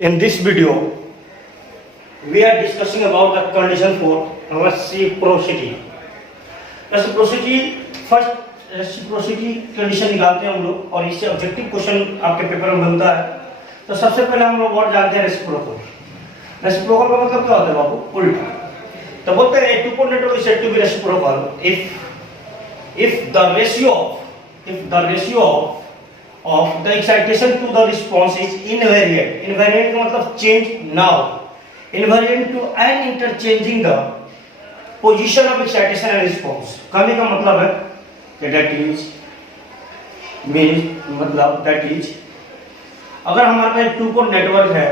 In this video, we are discussing about the condition for reciprocity. Reciprocity first reciprocity condition निकालते हैं हम लोग और इससे ऑब्जेक्टिव क्वेश्चन आपके पेपर में बनता है। तो सबसे पहले हम लोग वर्ड जानते हैं रेसिप्रोकल। रेसिप्रोकल का मतलब क्या होता है बाबू? उल्टा। तो बोलते हैं a two-pole network is said to be reciprocal if the ratio of the excitation to the response is invariant. Invariant का मतलब change now. Invariant to and interchanging the position of excitation and response. कहने का मतलब है कि that is अगर हमारे पास to pole network है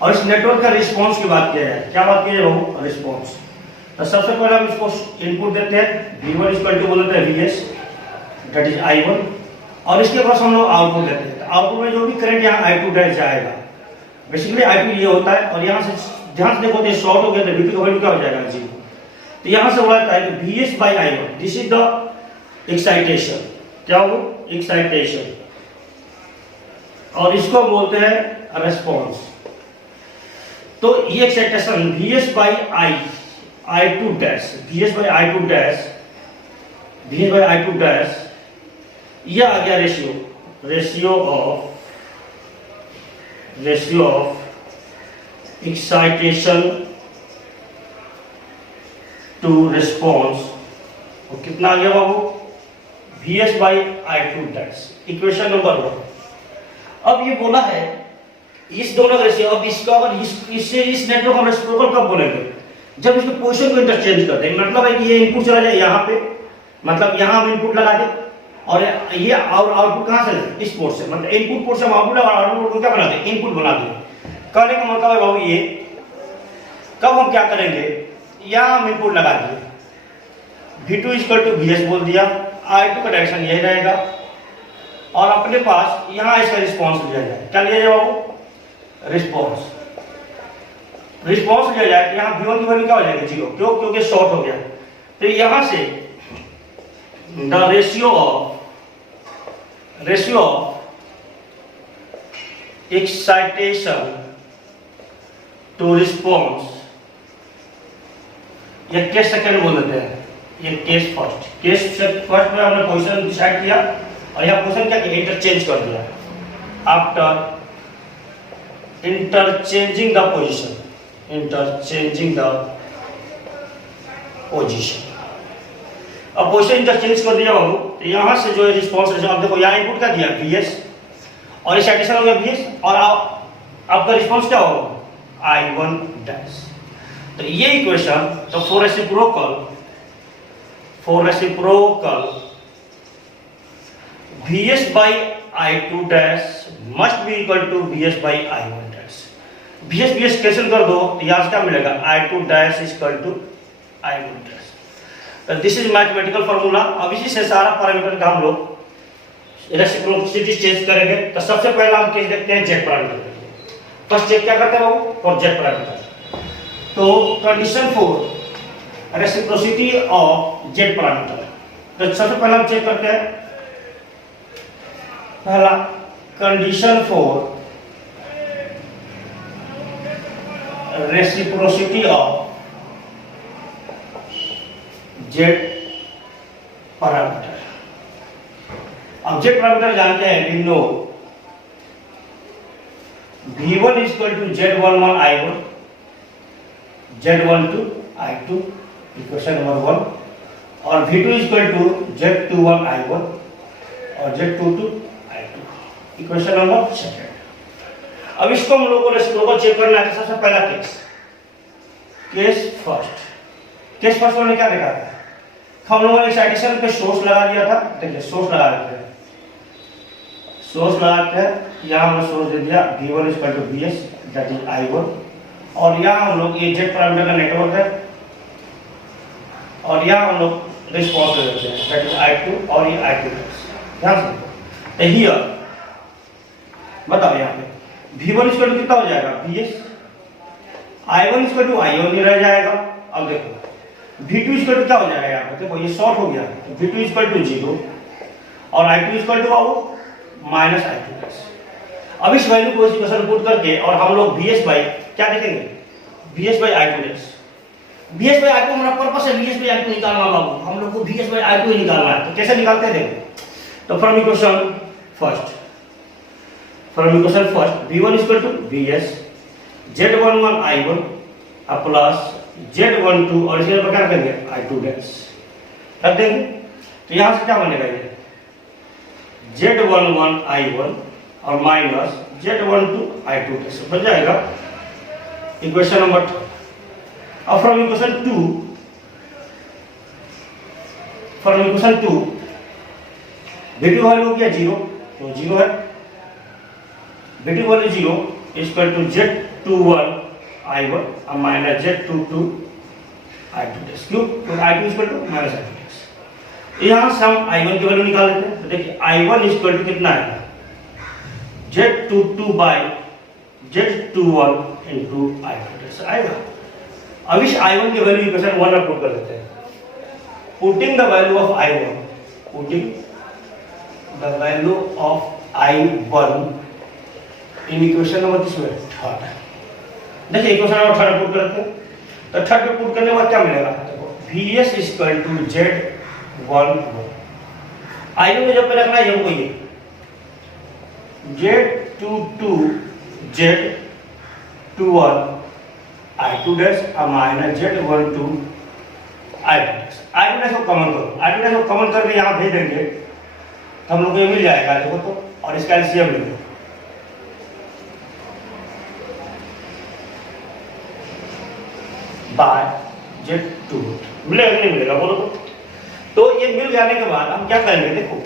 और इस नेटवर्क का रिस्पांस की बात किया जाए, क्या बात की जाए? रिस्पांस। तो सबसे पहले हम इसको इनपुट देते हैं V1 इक्वल टू बोलते हैं Vs दैट इज I1 और इसके पास हम लोग आउटपुट देते हैं। तो आउटपुट में जो भी करंट यहाँ I2 डैश जाएगा, बेसिकली I2 ये होता है और यहाँ से ध्यान से देखो तो शॉर्ट हो गया तो V2 का वैल्यू क्या हो जाएगा? 0। तो यहाँ से बोला जाता है कि Vs by I1 this is the excitation. क्या हो? एक्साइटेशन। और इसको बोलते हैं रेस्पॉन्स। तो ये excitation Vs by I2 dash, Vs by I2 dash, ये आ गया ratio of excitation to response. और कितना आ गया बाबू? Vs by I2 dash. Equation number 1। अब ये बोला है इस दोनों का रेशियो, अब इसका अगर इससे इस नेटवर्क हम रेसिप्रोकल कब बोलेंगे? जब इसके पोजीशन को इंटरचेंज करते हैं। मतलब है कि ये इनपुट चला जाए यहाँ पे, मतलब यहाँ हम इनपुट लगा दें और ये आउटपुट कहाँ से? इस पोर्ट से। मतलब इनपुट पोर्ट से हम आउटपुट और आउटपुट को क्या बना दें? इनपुट बना दें। कहने का मतलब है बाबू ये कब हम क्या करेंगे? यहाँ हम इनपुट लगा दिए, V2 इक्वल टू Vs बोल दिया, I2 का डायरेक्शन यही रहेगा और अपने पास यहाँ इसका रिस्पॉन्स लिया जाए। क्या लिया जाए बाबू? रिस्पॉन्स लिया जाए। यहाँ V1 की वैल्यू क्या हो जाएगी? 0। क्यों? क्योंकि शॉर्ट हो गया। तो यहाँ से the ratio of excitation to response, ये केस सेकंड बोल देते हैं, ये केस फर्स्ट। केस फर्स्ट में हमने पोजीशन डिसाइड किया और यहाँ पोजीशन क्या किया? इंटरचेंज कर दिया। आफ्टर interchanging the position, अब पोजीशन इंटरचेंज कर दिया बाबू। तो यहाँ से जो है रिस्पॉन्स है, अब देखो यहाँ इनपुट क्या दिया? Vs और एक्साइटेशन हो गया Vs और आपका रिस्पॉन्स क्या होगा? I1 dash. तो ये इक्वेशन तो for reciprocal Vs by I2 dash must be equal to Vs by I1 dash। Vs cancel कर दो तो यहाँ से क्या मिलेगा? I2 dash is equal to I1 dash। This is mathematical formula. अब इसी से सारा पैरामीटर का हम लोग रेसिप्रोसिटी चेंज करेंगे। तो सबसे पहले हम केस देखते हैं जेड पैरामीटर। फर्स्ट चेक क्या करते हैं वो? For Z parameter. तो condition for reciprocity of Z parameter, तो सबसे पहले हम चेक करते हैं पहला condition for reciprocity of Z parameter. अब जेड पैरामीटर जानते हैं, we know V1 equal to Z11 I1, Z12 I2, equation number 1, और V2 equal to Z21 I1 और Z22 I2, इक्वेशन नंबर 2। अब इसको हम लोगों को रेसिप्रोकल चेक करना है। सबसे पहला केस फर्स्ट में क्या देखा था? हम लोगों ने एक्साइटेशन पे सोर्स लगा दिया था। देखिए सोर्स लगा देते हैं, यहाँ हमने सोर्स दे दिया V1 equal to Vs that is I1 और यहाँ हम लोग ये जेड पैरामीटर का नेटवर्क है और यहाँ हम लोग रिस्पॉन्स दे देते हैं दैट इज I2 और ये I2 ध्यान से। हियर बताओ यहाँ पे V1 इक्वल टू कितना हो जाएगा? Vs। I1 equal to I1 ही रह जाएगा। अब देखो V2 इक्वल टू क्या हो जाएगा? यहाँ पे देखो ये शॉर्ट हो गया, V2 इक्वल टू 0 और I2 इक्वल टू -I2। अब इस वैल्यू को इस इक्वेशन पुट करके और हम लोग VS बाई क्या देखेंगे, VS by I2 dash. VS by I2 हमारा पर्पस है VS बाई I2 निकालना बाबू, हम लोग को VS बाई I2 ही निकालना है। तो कैसे निकालते हैं देखो, तो from equation first V1 equal to VS Z11 I1 plus Z12 और इसके ऊपर क्या करेंगे I2 डैश रख देंगे। तो यहां से क्या बनेगा, ये Z11 I1 और माइनस Z12 I2 डैश बन जाएगा इक्वेशन नंबर 2। अब फ्रॉम इक्वेशन 2 V2 वैल्यू क्या 0, तो 0 है, V2 value 0 equal to Z21 I1 और माइनस Z22 I2 डैश। क्यों, तो I2 equal to minus I2 dash. यहां से हम I1 की वैल्यू निकाल लेते हैं। तो देखिए I1 इक्वल टू कितना आएगा, Z22 by Z21 into I2 dash आएगा। अब इस I1 की वैल्यू इक्वेशन 1 में पुट कर देते हैं। Putting the value of I1 in equation number किसमें, थर्ड। देखिए इक्वेशन नंबर थर्ड पुट करते हैं। तो थर्ड पे पुट करने के बाद क्या मिलेगा, देखो VS equal to Z11 I1 में जब पे रखना है हमको ये Z22 Z21 I2 डैश और minus Z12 I2 dash. I2 dash को कॉमन करो, I2 डैश को कॉमन करके यहाँ भेज देंगे तो हम लोग को ये मिल जाएगा देखो तो, और इसका एलसीएम ले लो बाय Z2 मिलेगा नहीं मिलेगा बोलो तो ये मिल जाने के बाद हम क्या करेंगे देखो,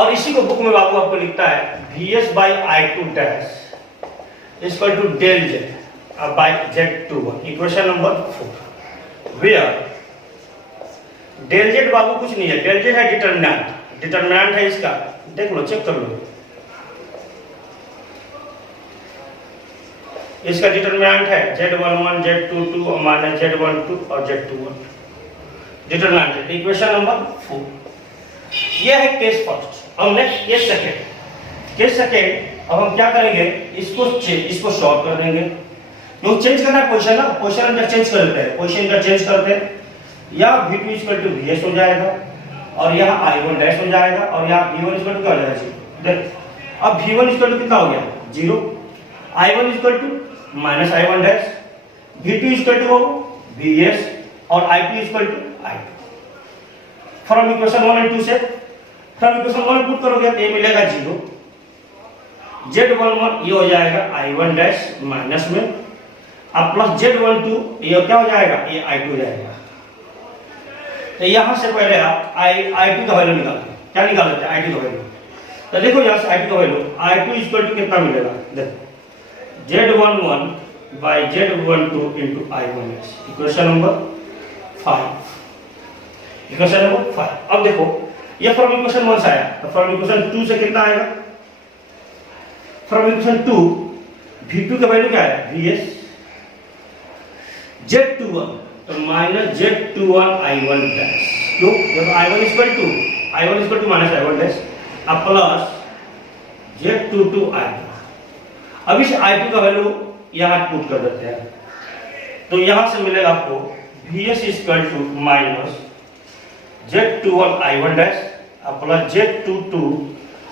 और इसी को बुक में बाबू आपको लिखता है VS by I2 dash equal to del Z by Z21 equation number 4 where del Z बाबू कुछ नहीं है, डेल Z है डिटरमिनेंट है इसका, देख लो चेक कर लो, इसका डिटरमिनेंट है Z11 Z22 और माइनस Z12 और Z21 डिटरमिनेंट है। इक्वेशन नंबर 4 यह है केस फर्स्ट। अब नेक्स्ट केस सेकंड अब हम क्या करेंगे, इसको सॉल्व कर देंगे, क्योंकि चेंज करना है पोजीशन ना, पोजीशन का चेंज कर देते हैं, पोजीशन का चेंज करते हैं, या V2 इक्वल टू VS हो जाएगा और यहाँ I1 डैश हो जाएगा और यहाँ V1 इक्वल टू क्या हो जाएगा 0। देख अब V1 इक्वल टू कितना हो गया 0, I1 equal to minus I1 dash, V2 equal to VS और I2 equal to I2। From equation 1 and 2 से फ्रॉम इक्वेशन 1 पुट करोगे तो ये मिलेगा 0, Z11 ये हो जाएगा I1 डैश माइनस में अब प्लस Z12 ये क्या हो जाएगा, ये I2 हो जाएगा। तो यहां से पहले आप I2 का वैल्यू निकालते हैं, क्या निकाल लेते हैं I2 का वैल्यू। तो देखो यहां से I2 का वैल्यू I2 इक्वल टू कितना मिलेगा, देखो Z11 by Z12 into I1 equation number 5 equation number 5। अब देखो ये फ्रॉम इक्वेशन 1 से आया, तो फ्रॉम इक्वेशन 2 से कितना आएगा, फ्रॉम इक्वेशन 2 V2 का वैल्यू क्या है VS Z21 तो माइनस Z21 I1 डैश, क्यों, जब I1 equal to minus I1 dash अब प्लस Z22 I2। अब इस I2 का वैल्यू यहां पुट कर देते हैं, तो यहां से मिलेगा आपको VS equal to minus Z21 I1 dash अब प्लस Z22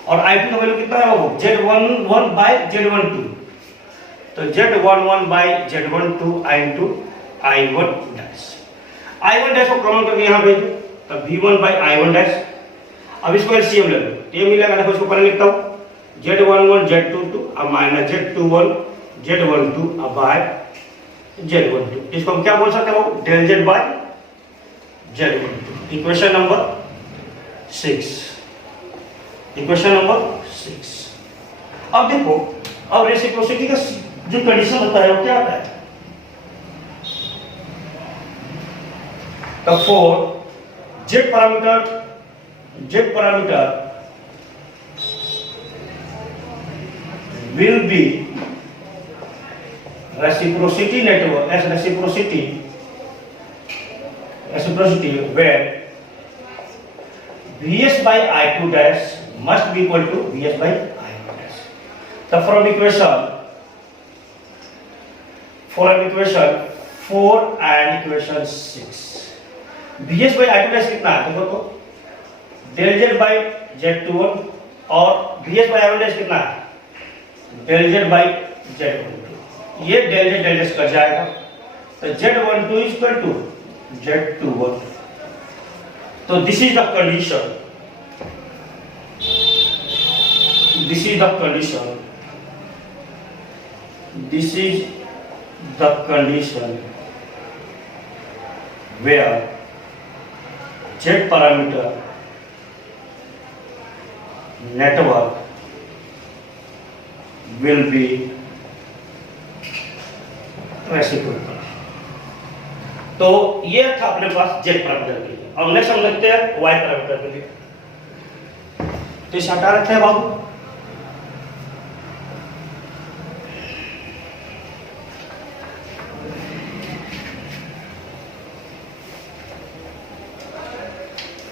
और I2 का वैल्यू कितना है वो Z11 बाई Z12, तो Z11 by Z12 into I1 dash, I1 dash को कॉमन करके यहां भेज दो तो V1 बाई I1 डैश। अब इसको एलसीएम ले लो, ये मिलेगा, देखो इसको पहले लिखता हूं Z11 Z22 अब माइनस Z21 Z12 अब बाय Z12, इसको हम क्या बोल सकते हो del Z by Z12 equation number 6 equation number 6। अब देखो अब रेसिप्रोसिटी का जो कंडीशन होता है वो क्या आता है, तो for Z parameter will be reciprocity network as reciprocity where VS by I2 dash must be equal to VS by तो from equation 4 and equation 6 Vs by I2 dash कितना है देखो तो डेल जेड बाई Z21 और Vs by I1 dash कितना है del Z by Z12 ये del Z cut जाएगा तो Z12 is equal to Z21 तो this is the condition this is the condition where Z parameter network will be reciprocal। तो ये था अपने पास Z पैरामीटर के लिए। अब नेक्स्ट हम देखते हैं Y पैरामीटर के लिए। तो इसे हटा रखते हैं बाबू।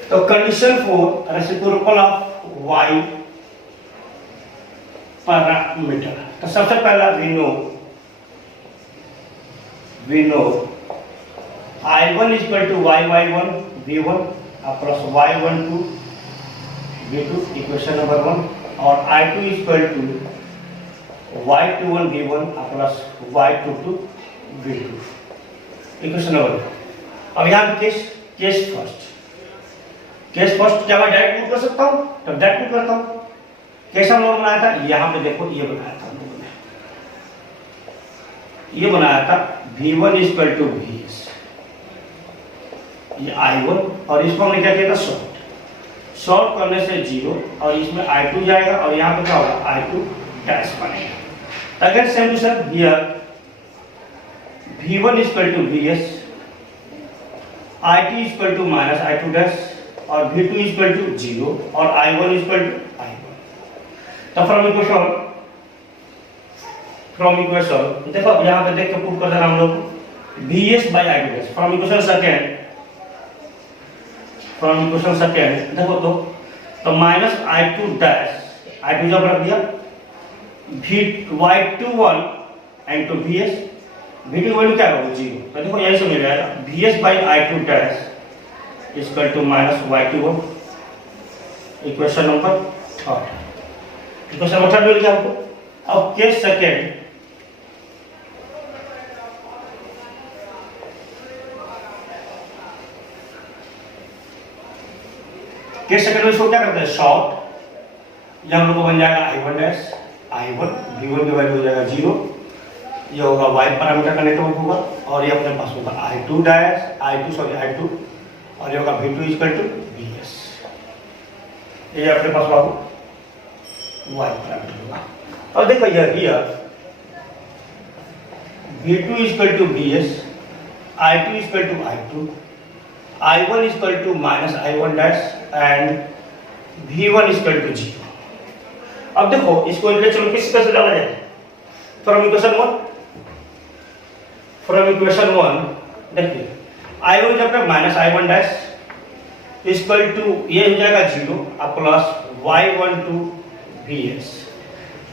तो condition for reciprocal of Y parameter तो सबसे पहला we know I1 is equal to y1 v1 plus y12 v2 equation number 1 और I2 is equal to y21 v1 plus y22 v2 equation number 1। अब यहाँ पे केस फर्स्ट क्या मैं direct prove कर सकता हूँ तो डायरेक्ट प्रूव करता हूँ। कैसा हम लोग बनाया था यहाँ पे देखो ये बनाया था हम लोगों ने ये बनाया था v1 is equal to vs ये I1 और इसको हमने क्या किया था शॉर्ट करने से 0 और इसमें I2 जाएगा और यहाँ पे क्या होगा I2 डैश बनेगा। Again same to same here v1 is equal to vs I2 is equal to minus I2 dash और v2 is equal to 0 और I1 is equal to I1। तो फ्रॉम इक्वेशन देखो यहाँ पे देख के प्रूव कर देना हम लोग vs by I2 dash from equation second देखो तो माइनस I2 डैश I2 जब रख दिया y21 into vs v2 value क्या होगा 0 तो देखो यही से मिल जाएगा vs by I2 dash equal to minus y21 equation number 3 equation number 3 मिल गया हमको। अब केस सेकेंड में इसको क्या करते हैं शॉर्ट ये हम लोग को बन जाएगा I1 डैश I1 v1 की वैल्यू हो जाएगा 0 ये होगा y पैरामीटर का नेटवर्क होगा और ये अपने पास होगा I2 डैश I2 और ये होगा v2 इक्वल टू vs ये अपने पास बाबू y पैरामीटर होगा। और देखो here v2 equal to vs I2 equal to I2 I1 equal to minus I1 dash and v1 equal to 0। अब देखो इसको चलो किस तरह से डाला जाए फ्रॉम इक्वेशन 1 देखिए I1 जब तक minus I1 dash equal to ये हो जाएगा 0 और प्लस y12 vs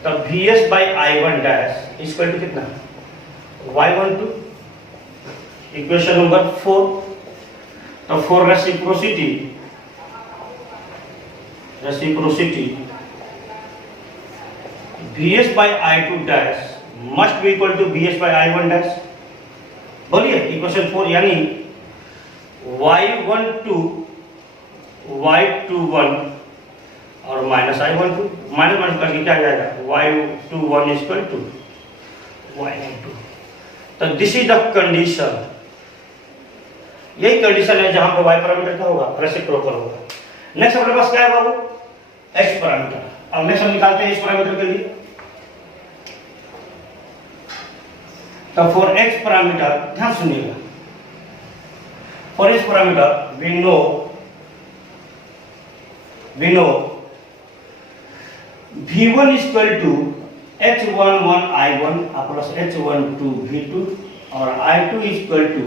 तो vs by I1 dash equal to कितना y12 इक्वेशन नंबर 4। तो for reciprocity vs by I2 dash must be equal to vs by I1 dash बोलिए equation 4 यानी y21 और माइनस I12 माइनस करके क्या आ जाएगा y21 equal to y12। तो this is the condition यही कंडीशन है जहां पर y पैरामीटर क्या होगा रेसिप्रोकल होगा। नेक्स्ट हमारे पास क्या है बाबू x पैरामीटर। अब नेक्स्ट हम निकालते हैं x पैरामीटर के लिए। तो फॉर x पैरामीटर ध्यान सुनिएगा for x parameter we know v1 is equal to h11 I1 plus h12 v2 और I2 is equal to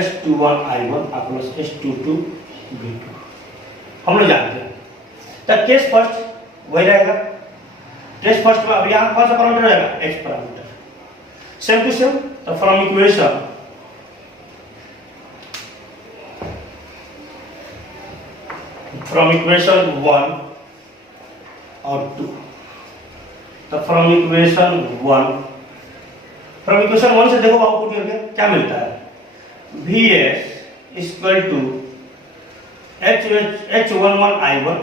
h21 I1 plus h22 v2 हम लोग जानते हैं। तो केस फर्स्ट वही रहेगा ट्रेस फर्स्ट में, अब यहाँ कौन सा पैरामीटर रहेगा, H parameter, same to same. तो फ्रॉम इक्वेशन वन और टू, तो फ्रॉम इक्वेशन वन से देखो आउटपुट करके क्या मिलता है, V S equal to H11I1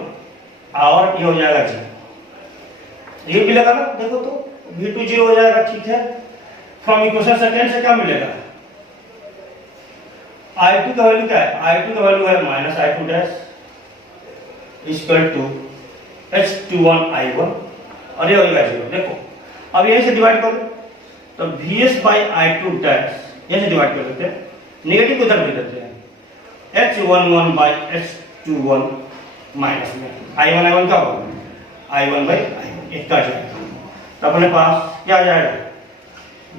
और ये हो जाएगा जी, ये मिलेगा ना, देखो तो V2 0 हो जाएगा, ठीक है। फ्रॉम इक्वेशन सेकेंड से क्या मिलेगा, I2 का वैल्यू क्या है, I2 का वैल्यू है minus I2 dash equal to H21I1 और ये हो जाएगा 0। देखो अब यहीं से डिवाइड करो, तो VS बाई I2 डैश यहीं से डिवाइड कर देते हैं, नेगेटिव उधर भी देते हैं, H11 बाई H21 माइनस में I1 क्या होगा, I1 बाई I1 एक का जाएगा, तो अपने पास क्या आ जाएगा,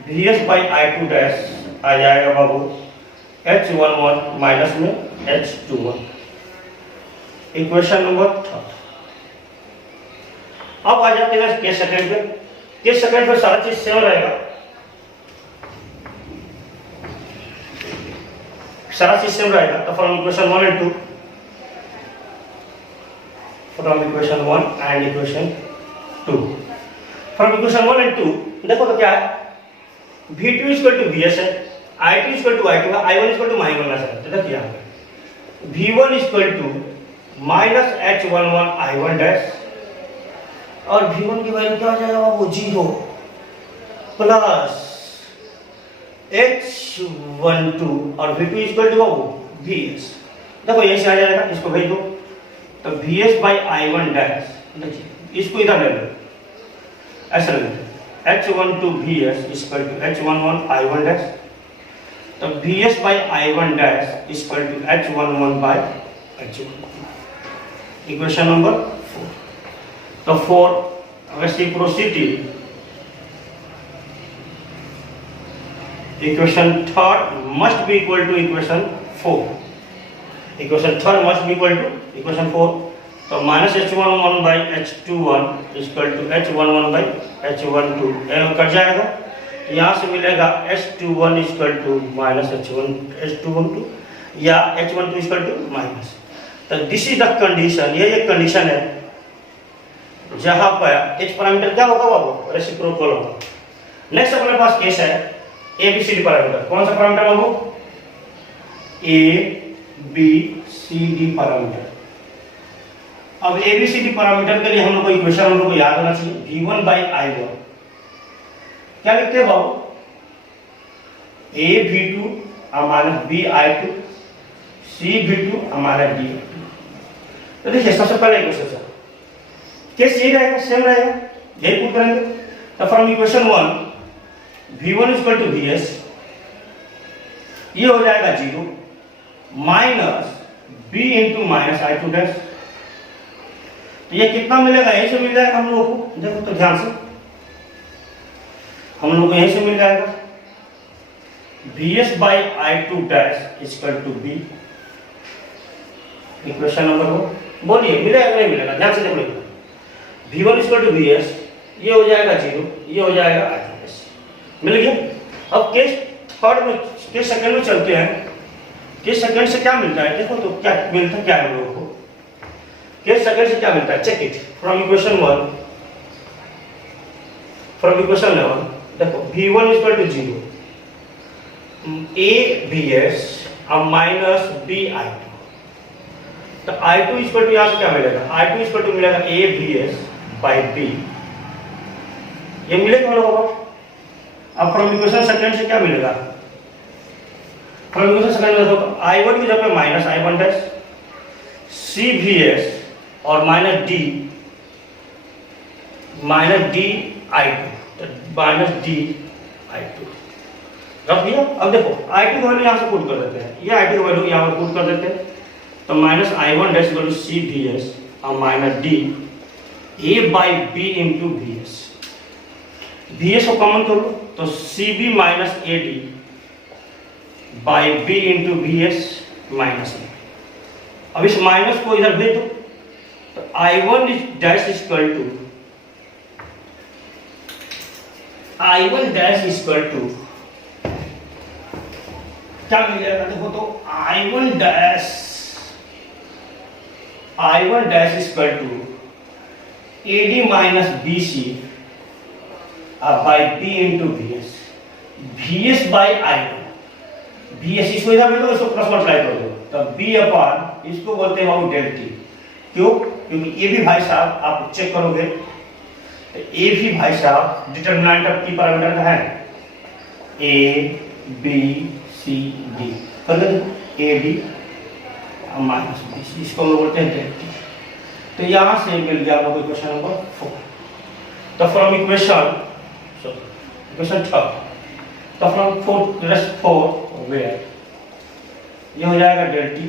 VS बाई I2 डैश आ जाएगा बाबू H11 माइनस में H21, इक्वेशन नंबर थर्ड। अब आ जाते हैं केस सेकंड पे, केस सेकंड पे सारा चीज सेम रहेगा, सारा चीज सेम रहेगा। तो from equation 1 and 2, from equation 1 and equation 2, from equation 1 and 2 देखो तो क्या है, V2 इक्वल टू VS है, I2 इक्वल टू I2 है, I1 इक्वल टू -1 है, तो देखिए यहाँ पे V1 equal to minus H11 I1 dash और V1 की वैल्यू क्या हो जाएगा वो 0 प्लस H12 और V2 इक्वल टू वो VS, देखो यही से आ जाएगा, इसको भेज दो, तो VS बाई I1 डैश, देखिए इसको इधर ले लो, ऐसा ले लेते H12 VS equal to H11 I1 dash, तो VS by I1 dash equal to H11 by H12, equation number 4। तो 4 reciprocity, equation third must be equal to equation 4, equation third must be equal to equation 4, तो minus H11 by H21 equal to H11 by H12 cut जाएगा, यहाँ से मिलेगा H21 equal to minus H12 या H12 equal to minus. तो this is the condition, ये एक condition है जहां पर एच पैरामीटर क्या होगा बाबू, रेसिप्रोकल होगा। नेक्स्ट अपने पास केस है ABCD पैरामीटर, कौन सा पैरामीटर बाबू, ABCD पैरामीटर। अब ABCD पैरामीटर के लिए हम लोग को इक्वेशन हम लोग को याद होना चाहिए, V1 बाई I1 क्या लिखते हैं बाबू, AV2 माइनस BI2 CV2 हमारा D। तो देखिए सबसे पहले इक्वेशन से केस ये रहेगा, सेम रहेगा, यही पुट करेंगे। तो from equation 1 V1 equal to VS, ये हो जाएगा 0 minus B into minus I2 dash, तो ये कितना मिलेगा, यहीं से मिल जाएगा हम लोगों को, देखो तो ध्यान से, हम लोग को यहीं से मिल जाएगा VS by I2 dash equal to B, equation number 1। बोलिए मिलेगा नहीं मिलेगा, ध्यान से देखो, V1 इक्वल टू VS, ये हो जाएगा 0, ये हो जाएगा I2 डैश, मिल गया। अब केस थर्ड में, केस सेकंड में चलते हैं, केस सेकंड से क्या मिलता है, देखो तो क्या मिलता, क्या है हम लोगों को, केस सेकंड से क्या मिलता है, check it from equation 1, from equation 11 देखो V1 इक्वल टू 0 AVS अब माइनस BI2, तो I2 इक्वल टू यहाँ से क्या मिलेगा, I2 इक्वल टू मिलेगा AVS बाई B, ये मिलेगा हम लोगों को। अब फ्रॉम इक्वेशन सेकंड से क्या मिलेगा, फ्रॉम इक्वेशन सेकंड में देखो I1 की जगह पे माइनस I1 डैश CVS और minus D I2 minus I2 रख दिया। अब देखो I2 की वैल्यू यहाँ से पुट कर देते हैं, ये I2 की वैल्यू यहाँ पर पुट कर देते हैं, तो minus I1 dash equal to CVS और minus D A by B into VS, VS को कॉमन कर लो तो CB minus AD by B into VS minus A। अब इस माइनस को इधर भेज दो, तो I1 dash equal to I1 dash equal to क्या मिल जाएगा? देखो तो I1 dash equal to AD minus BC by B into VS, VS by I1, VS इसको इधर में तो इसको क्रॉस मल्टीप्लाई कर दो, तो B अपॉन इसको बोलते हैं बाबू डेल T। क्यों? क्योंकि ये भी भाई साहब आप चेक करोगे, ए भी भाई साहब डिटरमिनेंट ऑफ टी पैरामीटर का है, ए बी सी डी, कर दो A D minus B C, इसको हम बोलते हैं डेल टी। तो यहां से मिल गया आपको इक्वेशन नंबर 4। तो फ्रॉम इक्वेशन थर्ड, तो फ्रॉम 4 वेयर ये हो जाएगा डेल टी।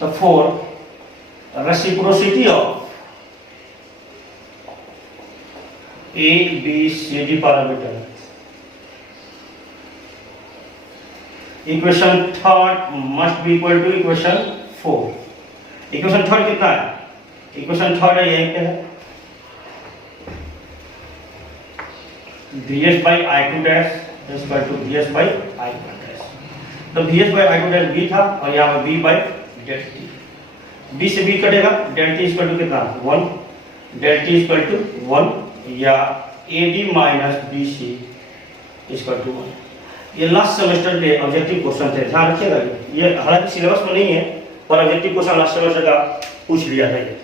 तो 4 reciprocity of A B C D parameter, equation third must be equal to equation 4। Equation third कितना है? इक्वेशन थर्ड है यही पे है, VS by I2 dash is equal to VS by I1 dash. तो VS by I2 dash B था और यहाँ पर B by del T, B से B कटेगा, डेल T इक्वल टू कितना? 1, डेल T इक्वल टू 1 या AD minus BC equal to 1। ये लास्ट सेमेस्टर के ऑब्जेक्टिव क्वेश्चन थे, ध्यान रखिएगा। ये हालांकि सिलेबस में नहीं है पर ऑब्जेक्टिव क्वेश्चन लास्ट सेमेस्टर का पूछ लिया था ये।